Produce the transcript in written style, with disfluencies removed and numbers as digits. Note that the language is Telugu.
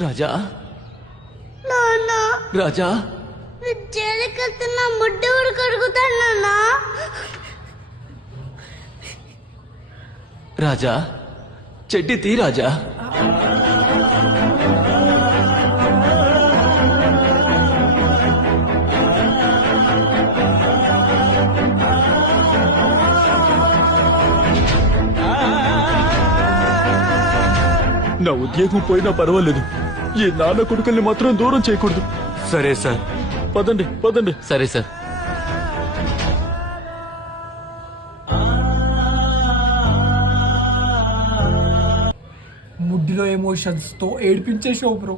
రాజా నాన్న రాజా జైలుకెళ్తున్నా ముడ్డు ఊరు కడుగుతాను నాన్న. రాజా చెడ్డి తీ రాజా. నా ఉద్యోగం పోయినా పర్వాలేదు, ఈ నాన్న కొడుకుల్ని మాత్రం దూరం చేయకూడదు. సరే సార్. పదండి పదండి. సరే సార్. ముడ్డిలో ఎమోషన్స్ తో ఏడిపించే షో బ్రో.